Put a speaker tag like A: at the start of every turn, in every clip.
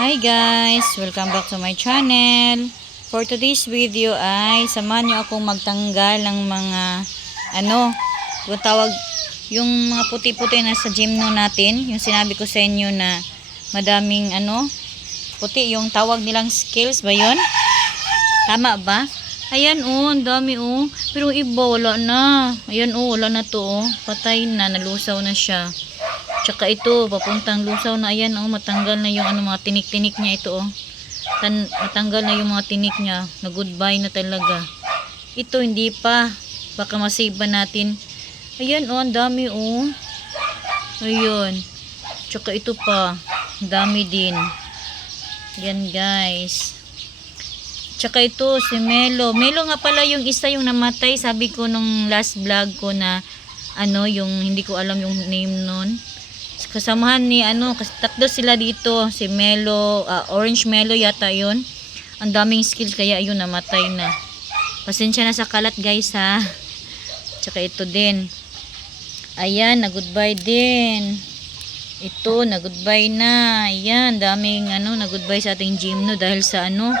A: Hi guys! Welcome back to my channel. For today's video ay samahan niyo akong magtanggal ng mga ano, yung tawag yung mga puti-puti na sa gym no natin. Yung sinabi ko sa inyo na madaming ano, puti yung tawag nilang scales ba yun? Tama ba? Ayan oh, ang dami oh. Pero iba wala na. Ayan oh, wala na to oh. Patay na, nalusaw na siya. Tsaka ito, papuntang lusaw na ayan oh, matanggal na yung ano mga tinik-tinik niya ito oh. Tan matanggal na yung mga tinik niya. Na goodbye na talaga. Ito hindi pa. Baka masave ba natin. Ayan oh, ang dami oh. Ayun. Tsaka ito pa. Dami din. Yan guys. Tsaka ito, si Melo. Melo nga pala yung isa yung namatay. Sabi ko nung last vlog ko na ano, yung hindi ko alam yung name nun. Kasamahan ni ano, kasi tatlo sila dito. Si Melo, ah, Orange Melo yata yun. Ang daming skills kaya yun namatay na. Pasensya na sa kalat guys ha. Tsaka ito din. Ayan, na goodbye din. Ito, na goodbye na. Ayan, daming ano, na goodbye sa ating gym no dahil sa ano,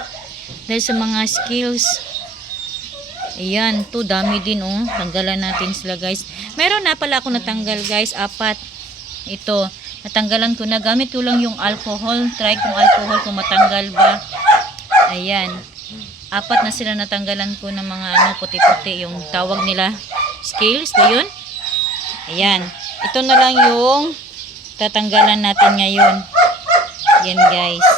A: dahil sa mga skills. Ayan, to dami din oh. Tanggalan natin sila guys. Meron na pala ako natanggal guys, apat. Ito, natanggalan ko na. Gamit ko lang yung alcohol. Try kung alcohol kung matanggal ba. Ayan. Apat na sila natanggalan ko ng mga ano puti-puti yung tawag nila scales ba yun? Ayan. Ito na lang yung tatanggalan natin ngayon. Yan guys.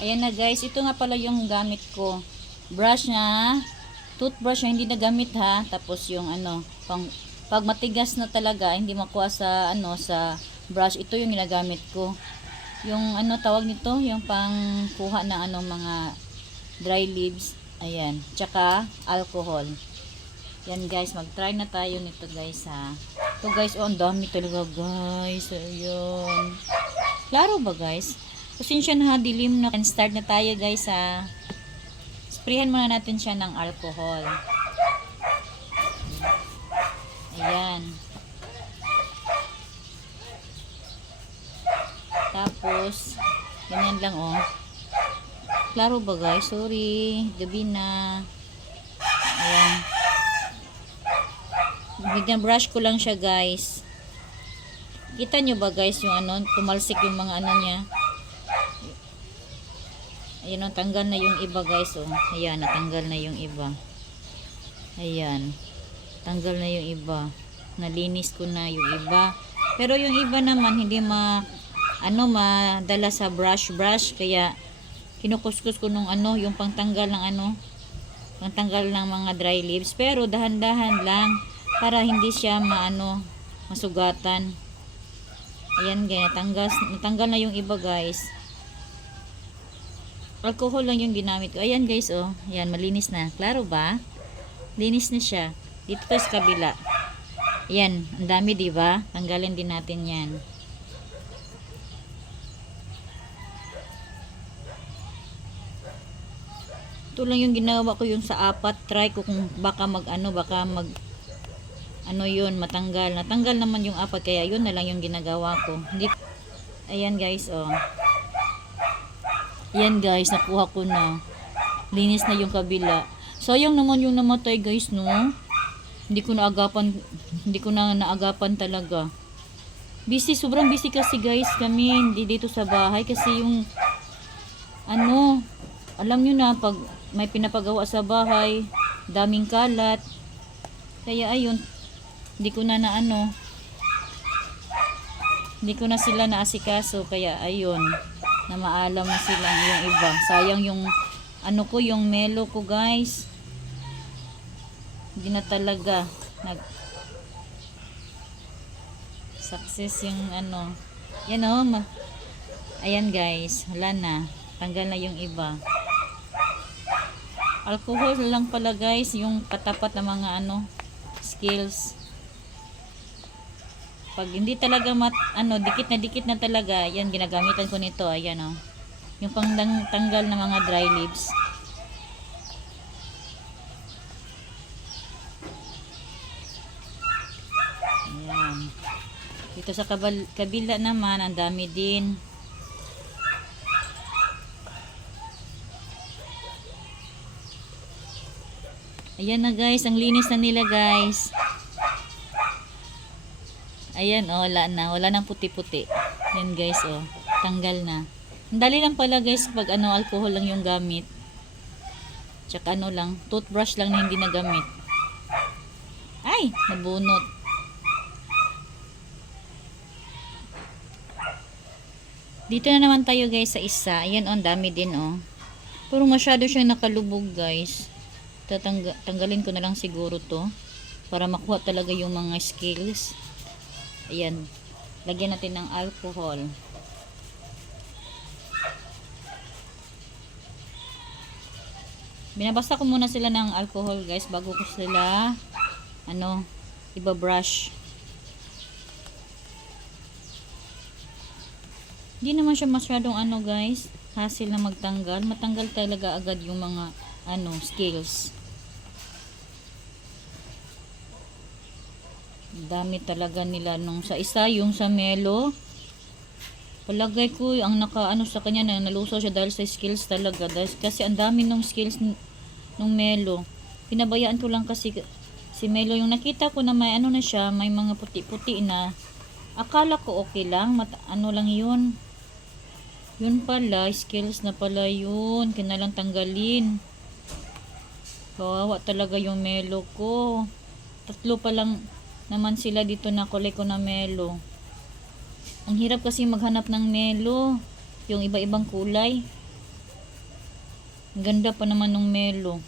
A: Ayan na guys, ito nga pala yung gamit ko. Brush na, toothbrush na hindi nagamit ha. Tapos yung ano, pang, pag matigas na talaga, hindi makuha sa ano sa brush, ito yung ginagamit ko. Yung ano tawag nito, yung pang kuha ng ano mga dry leaves. Ayan, tsaka alcohol. Yan guys, mag-try na tayo nito guys ha. Ito guys, oh, ang dami talaga guys. Ayun. Klaro ba guys? Pasensya na ha, dilim na. And start na tayo guys ha. Sprayhan muna natin siya ng alcohol. Ayan. Tapos, ganyan lang oh. Klaro ba guys? Sorry. Gabi na. Ayan. Bigyan brush ko lang siya guys. Kita nyo ba guys yung ano, tumalsik yung mga ano niya. Ayan, oh, tanggal na yung iba guys. Oh. Ayan, natanggal na yung iba. Ayan. Tanggal na yung iba. Nalinis ko na yung iba. Pero yung iba naman, hindi ma, ano, madala sa brush brush. Kaya, kinukuskus ko nung ano, yung pangtanggal ng ano, pangtanggal ng mga dry leaves. Pero, dahan-dahan lang. Para hindi siya maano, masugatan. Ayan, ganyan. Natanggal, natanggal na yung iba guys alcohol lang yung ginamit ko. Ayan guys, oh. Ayan, malinis na. Klaro ba? Linis na siya. Dito tayo sa kabila. Ayan, ang dami, ba? Tanggalin din natin yan. Ito lang yung ginawa ko yung sa apat. Try ko kung baka mag ano, baka mag ano yun, matanggal. Natanggal naman yung apat, kaya yun na lang yung ginagawa ko. Hindi, ayan guys, oh. Yan guys, nakuha ko na. Linis na yung kabila. Sayang naman yung namatay guys, no? Hindi ko naagapan, hindi ko na naagapan talaga. Busy, sobrang busy kasi guys kami, hindi dito sa bahay. Kasi yung, ano, alam nyo na, pag may pinapagawa sa bahay, daming kalat. Kaya ayun, hindi ko na na ano, hindi ko na sila naasikaso. Kaya ayun, na maalam na sila yung iba. Sayang yung ano ko, yung melo ko guys. Hindi na talaga nag success yung ano. Yan o. Oh, ayan guys. Wala na. Tanggal na yung iba. Alcohol lang pala guys. Yung katapat ng mga ano skills pag hindi talaga mat, ano, dikit na dikit na talaga, yan, ginagamitan ko nito, ayan, oh. Yung pang tanggal ng mga dry leaves. Ayan. Dito sa kabal, kabila naman, ang dami din. Ayan na guys, ang linis na nila guys. Ayan, oh, wala na. Wala nang puti-puti. Yan guys, oh. Tanggal na. Ang dali lang pala guys, pag ano, alcohol lang yung gamit. Tsaka ano lang, toothbrush lang na hindi nagamit. Ay, nabunot. Dito na naman tayo guys sa isa. Ayan, oh, dami din, oh. Pero masyado siyang nakalubog guys. Tatangga tanggalin ko na lang siguro to. Para makuha talaga yung mga skills. Ayan. Lagyan natin ng alcohol. Binabasa ko muna sila ng alcohol guys bago ko sila ano, iba brush. Hindi naman siya masyadong ano guys, hassle na magtanggal. Matanggal talaga agad yung mga ano, scales. Dami talaga nila nung sa isa, yung sa Melo. Palagay ko, ang naka ano sa kanya na nalusaw siya dahil sa skills talaga. Dahil, kasi ang dami nung skills nung Melo. Pinabayaan ko lang kasi si Melo yung nakita ko na may ano na siya, may mga puti-puti na. Akala ko okay lang, mat ano lang yun. Yun pala, skills na pala yun. Kinalang tanggalin. Kawawa talaga yung Melo ko. Tatlo pa lang naman sila dito na kolek ko na Melo. Ang hirap kasi maghanap ng Melo. Yung iba-ibang kulay. Ang ganda pa naman ng Melo.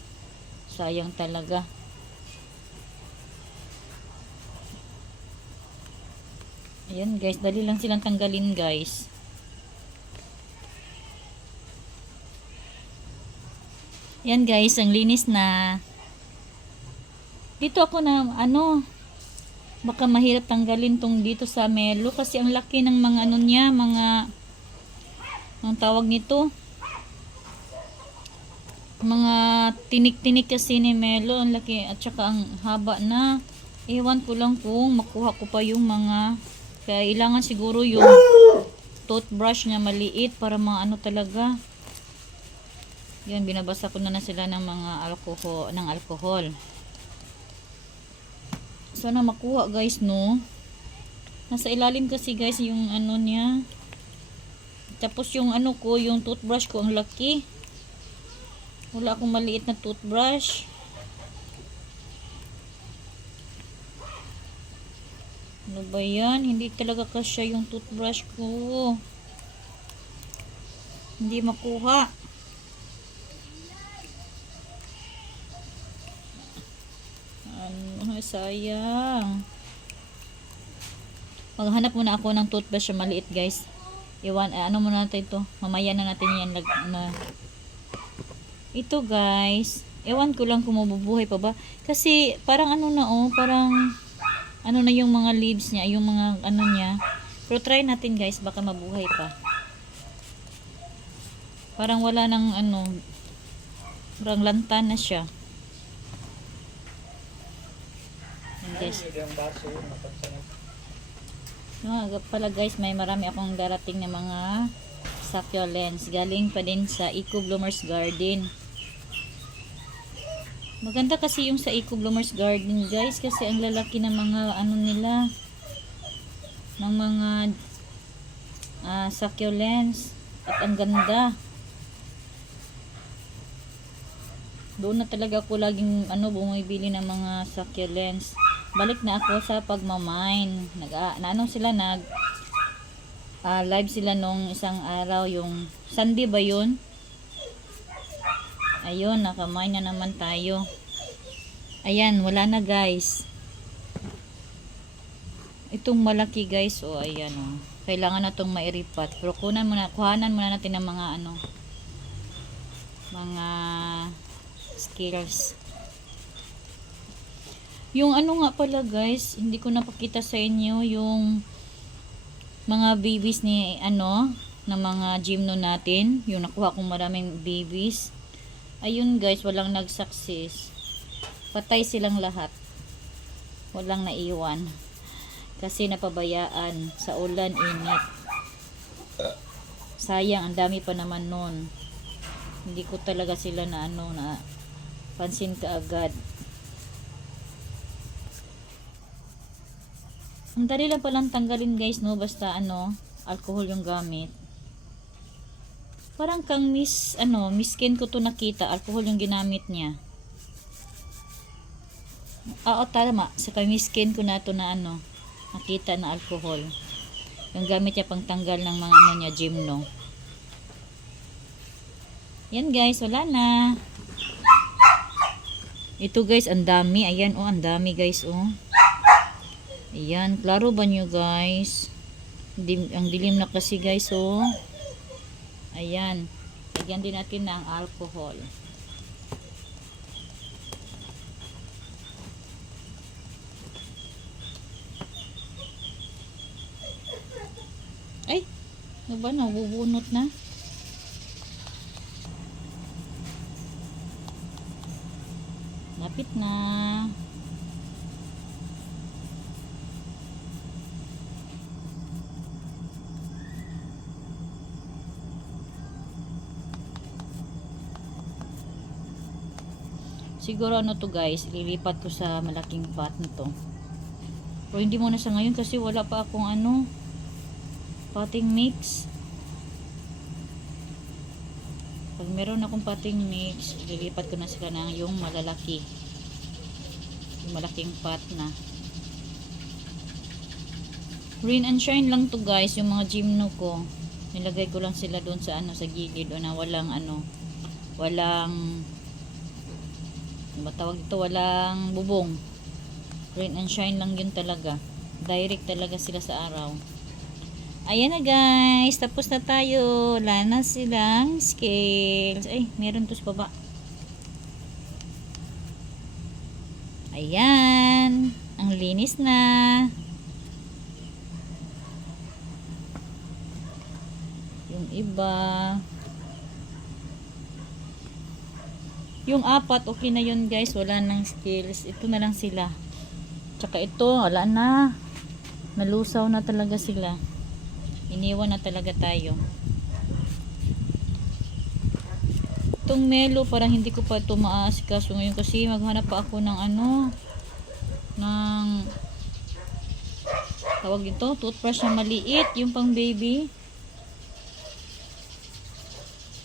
A: Sayang talaga. Ayan guys, dali lang silang tanggalin guys. Yan guys, ang linis na. Dito ako na ano, baka mahirap tanggalin tong dito sa Melo kasi ang laki ng mga ano niya, mga ang tawag nito. Mga tinik-tinik kasi ni Melo, ang laki at saka ang haba na. Ewan ko lang kung makuha ko pa yung mga kailangan siguro yung toothbrush niya maliit para mga ano talaga. Yan, binabasa ko na na sila ng mga alcohol, ng alcohol. Sana makuha guys, no? Nasa ilalim kasi guys yung ano niya. Tapos yung ano ko, yung toothbrush ko, ang laki. Wala akong maliit na toothbrush. Ano ba yan? Hindi talaga kasya yung toothbrush ko. Hindi makuha. Sayang. Maghanap muna ako ng toothbrush na maliit, guys. Iwan, eh, ano muna natin ito? Mamaya na natin yan. Lag, na. Ito, guys. Ewan ko lang kung mabubuhay pa ba. Kasi, parang ano na, oh. Parang, ano na yung mga leaves niya. Yung mga, ano niya. Pero try natin, guys. Baka mabuhay pa. Parang wala nang, ano, parang lantan na siya. Yan, guys. Mga pala guys, may marami akong darating na mga succulents. Galing pa din sa Eco Bloomers Garden. Maganda kasi yung sa Eco Bloomers Garden guys kasi ang lalaki ng mga ano nila ng mga ah, succulents at ang ganda. Doon na talaga ako laging ano bumibili ng mga succulents balik na ako sa pagmamine. Nag, na ano sila nag ah, live sila nung isang araw yung Sunday ba yun? Ayun, nakamine na naman tayo. Ayan, wala na guys. Itong malaki guys, oh ayan oh. Kailangan na itong mairipat. Pero kunan muna, kuhanan muna natin ng mga ano mga skills. Yung ano nga pala guys, hindi ko napakita sa inyo yung mga babies ni ano, na mga gymno natin. Yung nakuha kong maraming babies. Ayun guys, walang nag-success. Patay silang lahat. Walang naiwan. Kasi napabayaan sa ulan, init. Sayang, ang dami pa naman nun. Hindi ko talaga sila na ano na pansin ka agad. Ang dali lang palang tanggalin guys no basta ano alcohol yung gamit. Parang kang miss ano miskin ko to nakita alcohol yung ginamit niya. Oo tama sa kay miskin ko na to na ano nakita na alcohol. Yung gamit niya pang tanggal ng mga ano niya gymno. Yan guys, wala na. Ito guys, ang dami. Ayan oh, ang dami guys oh. Ayan, klaro ba nyo guys? Dim, ang dilim na kasi guys oh. Ayan. Lagyan din natin ng alcohol. Ay, ano ba? Nabubunot na. Lapit na. Siguro ano to guys, ililipat ko sa malaking pot nito. O hindi muna sa ngayon kasi wala pa akong ano, potting mix. Pag meron akong potting mix, ililipat ko na sila ng yung malalaki. Yung malaking pot na. Rain and shine lang to guys, yung mga gymno ko. Nilagay ko lang sila doon sa ano sa gilid o na walang ano, walang ano ba tawag ito walang bubong. Rain and shine lang yun talaga. Direct talaga sila sa araw. Ayan na guys. Tapos na tayo. Wala na silang scales. Ay meron to sa baba. Ayan. Ang linis na. Yung iba Yung apat, okay na yun guys. Wala nang skills. Ito na lang sila. Tsaka ito, wala na. Nalusaw na talaga sila. Iniwan na talaga tayo. Itong melo, parang hindi ko pa ito maaasikaso ngayon kasi maghanap pa ako ng ano, ng tawag ito, toothbrush na maliit, yung pang baby.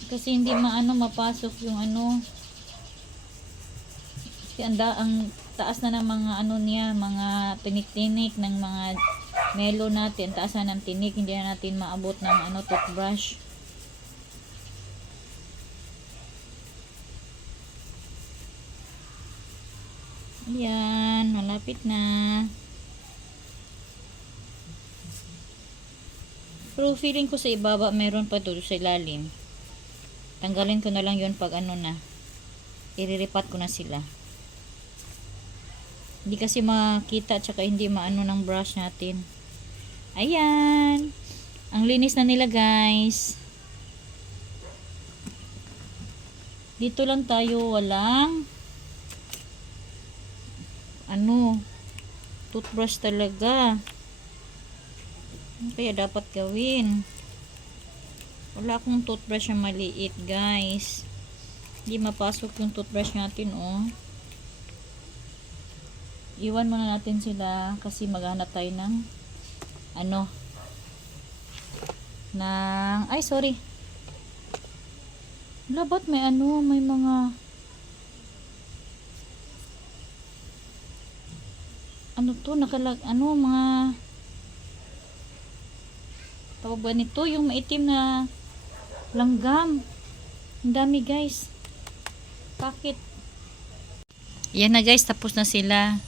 A: Kasi hindi maano mapasok yung ano, anda ang taas na ng mga ano niya, mga tinik-tinik ng mga melo natin, taas na ng tinik, hindi na natin maabot ng ano toothbrush. Ayan, malapit na. Pero feeling ko sa ibaba meron pa doon sa ilalim. Tanggalin ko na lang yun pag ano na. Iriripat ko na sila. Hindi kasi makita tsaka hindi maano ng brush natin. Ayan. Ang linis na nila guys. Dito lang tayo walang ano toothbrush talaga. Ano kaya dapat gawin? Wala akong toothbrush na maliit guys. Hindi mapasok yung toothbrush natin oh iwan muna natin sila kasi maghanap tayo ng ano ng ay sorry. Labat may ano may mga ano to nakalag ano mga tawag ba nito yung maitim na langgam. Ang dami guys. Bakit? Yan na guys tapos na sila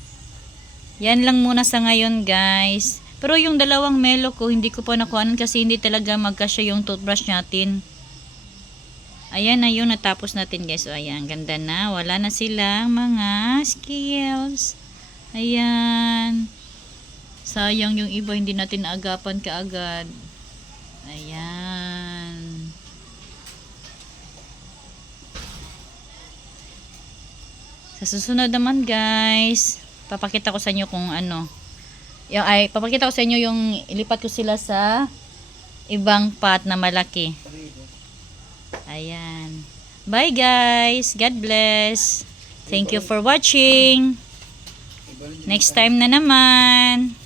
A: yan lang muna sa ngayon guys. Pero yung dalawang melo ko, hindi ko pa nakuhanan kasi hindi talaga magkasya yung toothbrush natin. Ayan na yung natapos natin guys. So, ayan, ganda na. Wala na silang mga skills. Ayan. Sayang yung iba, hindi natin naagapan kaagad. Ayan. Sa susunod naman guys, papakita ko sa inyo kung ano Yung, ay, papakita ko sa inyo yung ilipat ko sila sa ibang pot na malaki. Ayan. Bye guys. God bless. Thank you for watching. Next time na naman.